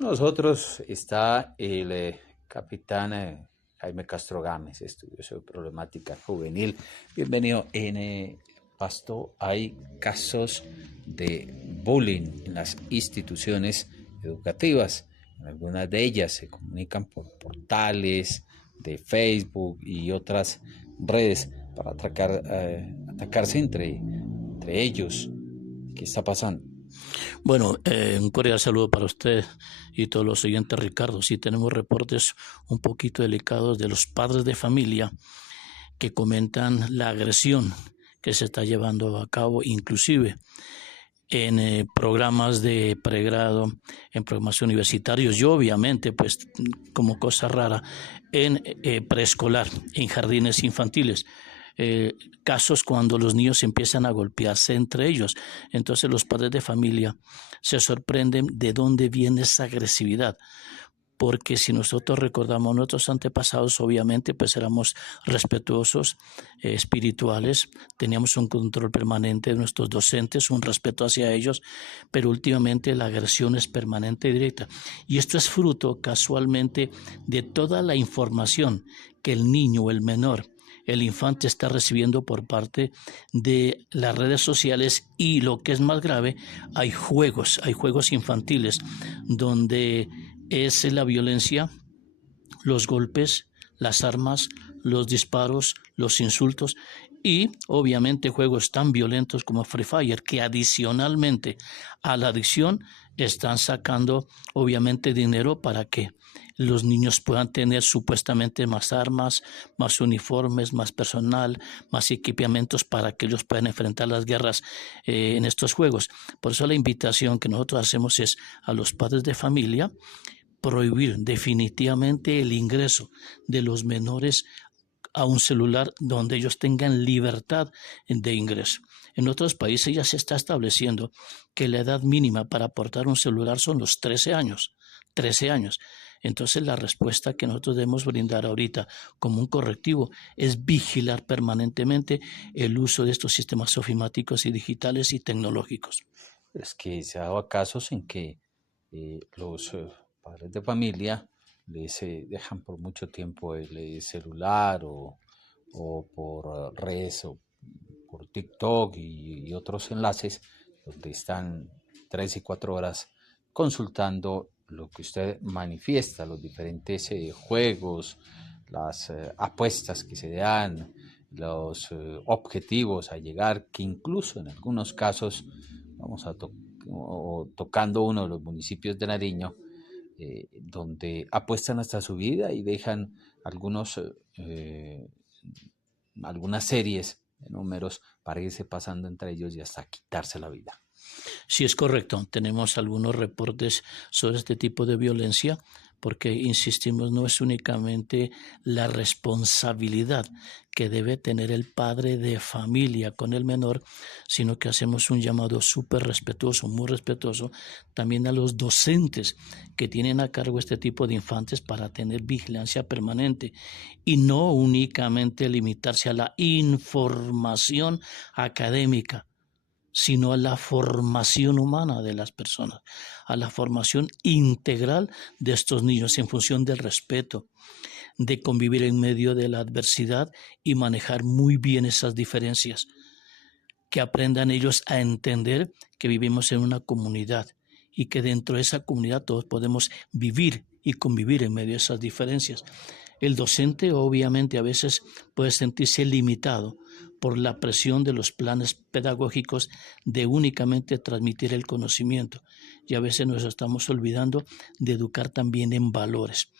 Nosotros está el capitán Jaime Castro Gámez, estudioso de problemática juvenil. Bienvenido. Pasto hay casos de bullying en las instituciones educativas. En algunas de ellas se comunican por portales de Facebook y otras redes para atacarse entre ellos. ¿Qué está pasando? Bueno, un cordial saludo para usted y todos los oyentes, Ricardo. Sí, tenemos reportes un poquito delicados de los padres de familia que comentan la agresión que se está llevando a cabo, inclusive en programas de pregrado, en programas universitarios y obviamente, pues como cosa rara, en preescolar, en jardines infantiles. Casos cuando los niños empiezan a golpearse entre ellos. Entonces los padres de familia se sorprenden de dónde viene esa agresividad. Porque si nosotros recordamos nuestros antepasados, obviamente pues éramos respetuosos, espirituales, teníamos un control permanente de nuestros docentes, un respeto hacia ellos, pero últimamente la agresión es permanente y directa. Y esto es fruto casualmente de toda la información que el niño o el menor, el infante está recibiendo por parte de las redes sociales y lo que es más grave, hay juegos infantiles donde es la violencia, los golpes, las armas, los disparos, los insultos y obviamente juegos tan violentos como Free Fire que adicionalmente a la adicción están sacando obviamente dinero para que los niños puedan tener supuestamente más armas, más uniformes, más personal, más equipamientos para que ellos puedan enfrentar las guerras en estos juegos. Por eso la invitación que nosotros hacemos es a los padres de familia prohibir definitivamente el ingreso de los menores a un celular donde ellos tengan libertad de ingreso. En otros países ya se está estableciendo que la edad mínima para portar un celular son los 13 años. 13 años. Entonces la respuesta que nosotros debemos brindar ahorita como un correctivo es vigilar permanentemente el uso de estos sistemas ofimáticos y digitales y tecnológicos. Es que se ha dado casos en que los padres de familia les dejan por mucho tiempo el celular o por redes o por TikTok y otros enlaces donde están 3 y 4 horas consultando lo que usted manifiesta, los diferentes juegos, las apuestas que se dan, los objetivos a llegar, que incluso en algunos casos, vamos a tocando uno de los municipios de Nariño, donde apuestan hasta su vida y dejan algunas series de números para irse pasando entre ellos y hasta quitarse la vida. Sí, es correcto. Tenemos algunos reportes sobre este tipo de violencia porque, insistimos, no es únicamente la responsabilidad que debe tener el padre de familia con el menor, sino que hacemos un llamado súper respetuoso, muy respetuoso, también a los docentes que tienen a cargo este tipo de infantes para tener vigilancia permanente y no únicamente limitarse a la información académica, sino a la formación humana de las personas, a la formación integral de estos niños en función del respeto, de convivir en medio de la adversidad y manejar muy bien esas diferencias, que aprendan ellos a entender que vivimos en una comunidad y que dentro de esa comunidad todos podemos vivir y convivir en medio de esas diferencias. El docente obviamente a veces puede sentirse limitado por la presión de los planes pedagógicos de únicamente transmitir el conocimiento y a veces nos estamos olvidando de educar también en valores.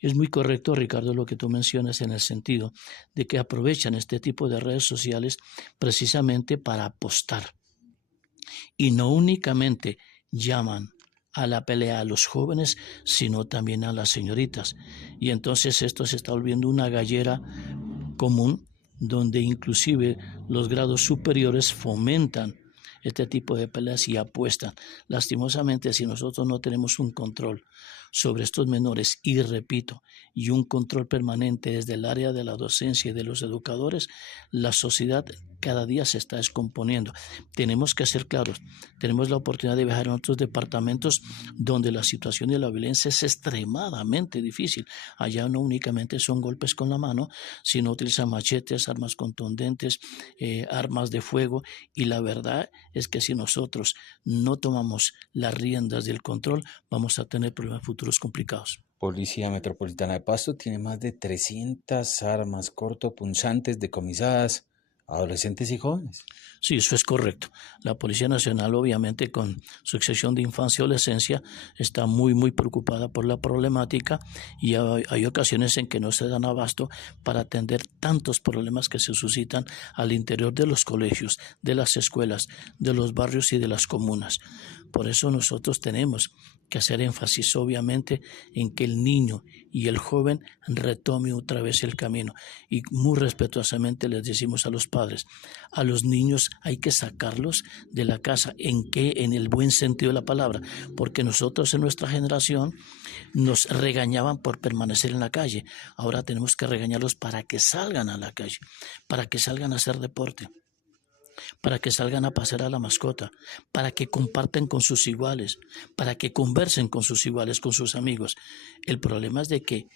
Es muy correcto, Ricardo, lo que tú mencionas en el sentido de que aprovechan este tipo de redes sociales precisamente para apostar y no únicamente llaman a la pelea a los jóvenes, sino también a las señoritas. Y entonces esto se está volviendo una gallera común donde inclusive los grados superiores fomentan este tipo de peleas y apuestan. Lastimosamente, si nosotros no tenemos un control sobre estos menores y repito, y un control permanente desde el área de la docencia y de los educadores, la sociedad cada día se está descomponiendo. Tenemos que ser claros, tenemos la oportunidad de viajar en otros departamentos donde la situación de la violencia es extremadamente difícil. Allá no únicamente son golpes con la mano, sino utilizan machetes, armas contundentes, armas de fuego, y la verdad es que si nosotros no tomamos las riendas del control, vamos a tener problemas futuros complicados. Policía Metropolitana de Pasto tiene más de 300 armas cortopunzantes decomisadas a adolescentes y jóvenes. Sí, eso es correcto. La Policía Nacional, obviamente, con su sección de infancia y adolescencia, está muy preocupada por la problemática, y hay ocasiones en que no se dan abasto para atender tantos problemas que se suscitan al interior de los colegios, de las escuelas, de los barrios y de las comunas. Por eso nosotros tenemos que hacer énfasis, obviamente, en que el niño y el joven retome otra vez el camino. Y muy respetuosamente les decimos a los padres, a los niños hay que sacarlos de la casa. ¿En qué? En el buen sentido de la palabra, porque nosotros en nuestra generación nos regañaban por permanecer en la calle. Ahora tenemos que regañarlos para que salgan a la calle, para que salgan a hacer deporte, para que salgan a pasear a la mascota, para que compartan con sus iguales, para que conversen con sus iguales, con sus amigos. El problema es de que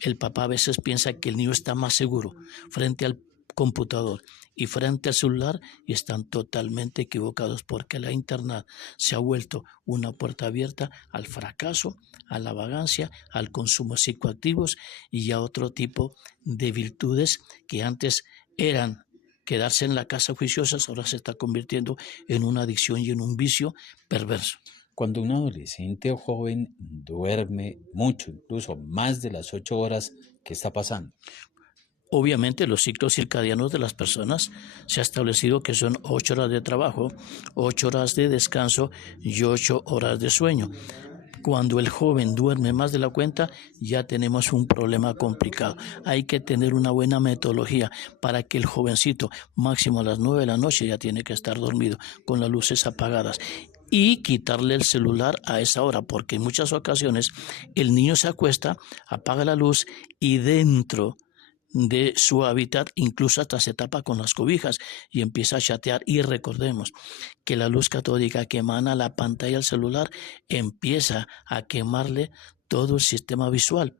el papá a veces piensa que el niño está más seguro frente al computador y frente al celular, y están totalmente equivocados, porque la internet se ha vuelto una puerta abierta al fracaso, a la vagancia, al consumo de psicoactivos y a otro tipo de virtudes que antes eran quedarse en la casa juiciosas, ahora se está convirtiendo en una adicción y en un vicio perverso. Cuando un adolescente o joven duerme mucho, incluso más de las 8 horas, ¿qué está pasando? Obviamente los ciclos circadianos de las personas se ha establecido que son 8 horas de trabajo, 8 horas de descanso y 8 horas de sueño. Cuando el joven duerme más de la cuenta, ya tenemos un problema complicado. Hay que tener una buena metodología para que el jovencito, máximo a las 9 de la noche, ya tiene que estar dormido, con las luces apagadas. Y quitarle el celular a esa hora, porque en muchas ocasiones el niño se acuesta, apaga la luz y dentro de su hábitat incluso hasta se tapa con las cobijas y empieza a chatear. Y recordemos que la luz catódica que emana la pantalla del celular empieza a quemarle todo el sistema visual,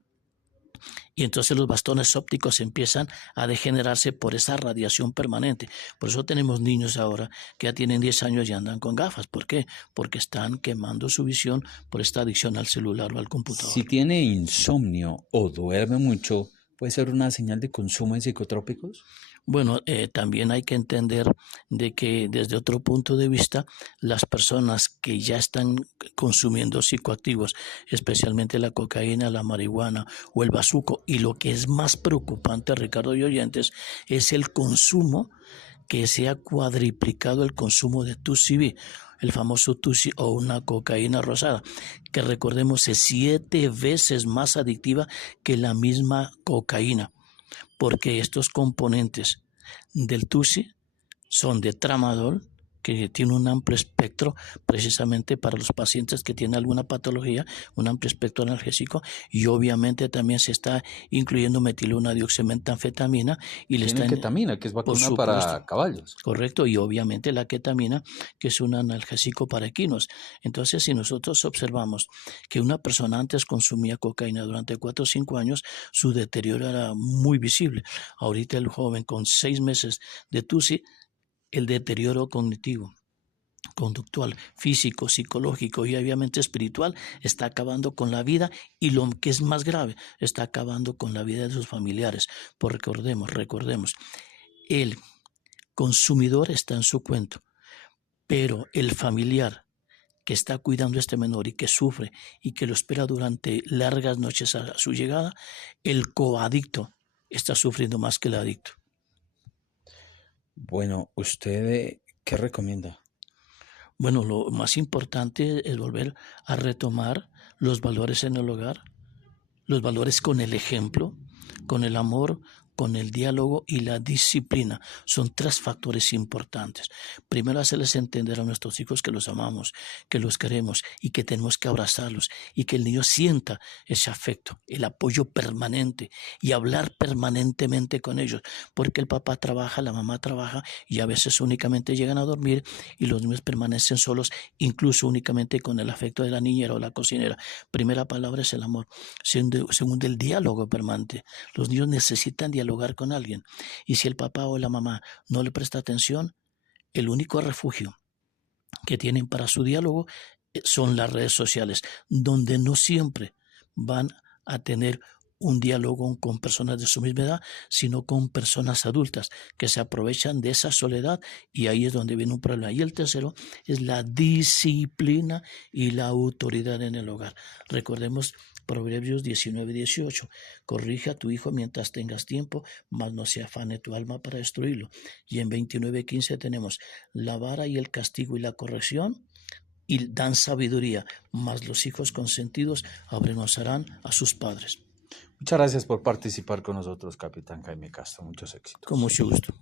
y entonces los bastones ópticos empiezan a degenerarse por esa radiación permanente. Por eso tenemos niños ahora que ya tienen 10 años y andan con gafas. ¿Por qué? Porque están quemando su visión por esta adicción al celular o al computador. Si tiene insomnio o duerme mucho, ¿puede ser una señal de consumo de psicotrópicos? Bueno, también hay que entender de que desde otro punto de vista, las personas que ya están consumiendo psicoactivos, especialmente la cocaína, la marihuana o el bazuco, y lo que es más preocupante, Ricardo y oyentes, es el consumo que se ha cuadriplicado, el consumo de TUCB, el famoso TUCI o una cocaína rosada, que recordemos es 7 veces más adictiva que la misma cocaína, porque estos componentes del TUCI son de tramadol, que tiene un amplio espectro precisamente para los pacientes que tienen alguna patología, un amplio espectro analgésico, y obviamente también se está incluyendo metilona dioximetanfetamina y le Tiene está ketamina, que es vacuna para caballos. Correcto, y obviamente la ketamina, que es un analgésico para equinos. Entonces, si nosotros observamos que una persona antes consumía cocaína durante 4 o 5 años, su deterioro era muy visible. Ahorita el joven con 6 meses de TUCI, el deterioro cognitivo, conductual, físico, psicológico y obviamente espiritual está acabando con la vida, y lo que es más grave, está acabando con la vida de sus familiares. Pues recordemos, el consumidor está en su cuento, pero el familiar que está cuidando a este menor y que sufre y que lo espera durante largas noches a su llegada, el coadicto está sufriendo más que el adicto. Bueno, ¿usted qué recomienda? Bueno, lo más importante es volver a retomar los valores en el hogar, los valores con el ejemplo, con el amor, con el diálogo y la disciplina. Son 3 factores importantes. Primero, hacerles entender a nuestros hijos que los amamos, que los queremos y que tenemos que abrazarlos y que el niño sienta ese afecto, el apoyo permanente y hablar permanentemente con ellos, porque el papá trabaja, la mamá trabaja y a veces únicamente llegan a dormir y los niños permanecen solos, incluso únicamente con el afecto de la niñera o la cocinera. Primera palabra es el amor. Segundo, el diálogo permanente. Los niños necesitan dialogar con alguien y si el papá o la mamá no le presta atención, el único refugio que tienen para su diálogo son las redes sociales, donde no siempre van a tener un diálogo con personas de su misma edad, sino con personas adultas que se aprovechan de esa soledad y ahí es donde viene un problema. Y el tercero es la disciplina y la autoridad en el hogar. Recordemos Proverbios 19:18, corrige a tu hijo mientras tengas tiempo, mas no se afane tu alma para destruirlo. Y en 29:15 tenemos la vara y el castigo y la corrección y dan sabiduría, mas los hijos consentidos avergonzarán a sus padres. Muchas gracias por participar con nosotros, capitán Jaime Castro. Muchos éxitos. Con mucho gusto.